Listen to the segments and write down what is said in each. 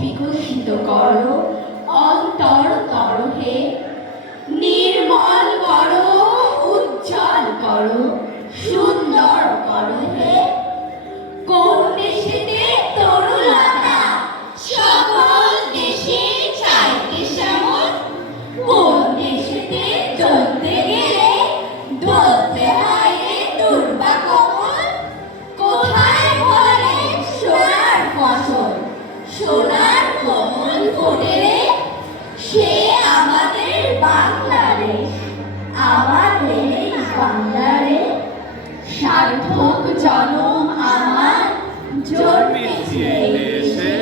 বিকশিত করো। বাংলাদেশ আমার বাংলারে সার্থক জনম আমার জন্মেছে দেশে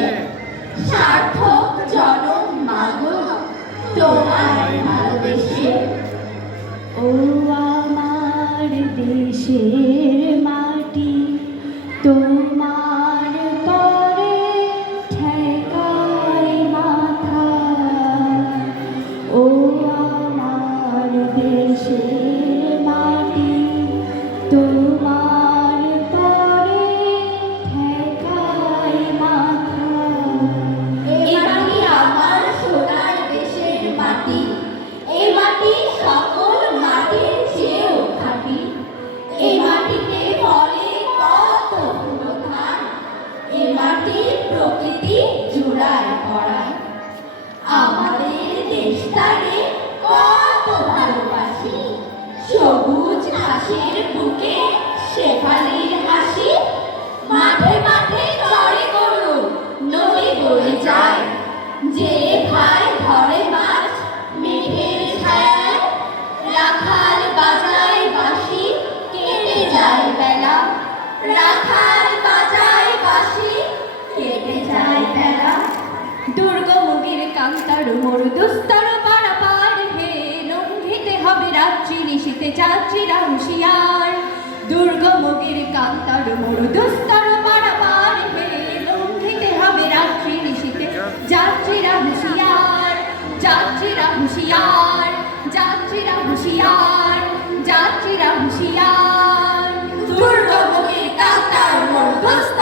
তোমার ভালোবেসে। ও আমার দেশের মা। মাঠে মাঠে চড়ে গরু রাখাল বাজায় বাঁশি, কেটে যায় বেলা। রাখাল বাজায় বাঁশি, কেটে যায় বেলা। দুর্গমুখীর কান্তার মরুদুস্তার পারাপার, হে লঙ্ঘিতে হবে রাত্রি নিশিতে যাত্রীরা হুঁশিয়ার দুর্গমুখীর কান্তার মরুদুস্তার Where's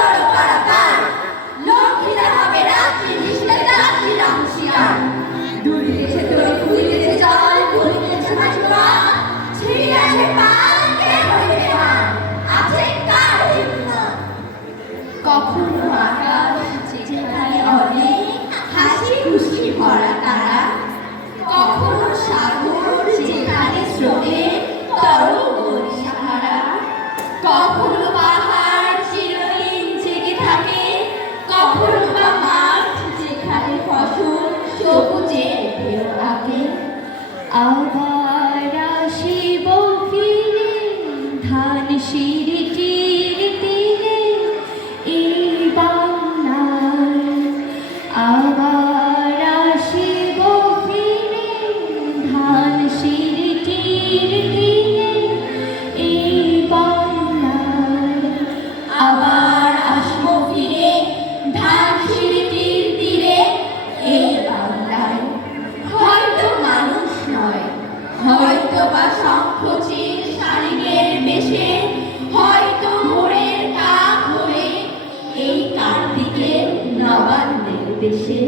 Alba. হয়তো বেশে হয়তো ভোরের কাক হয়ে এই কার্তিকের নবান্নের দেশে।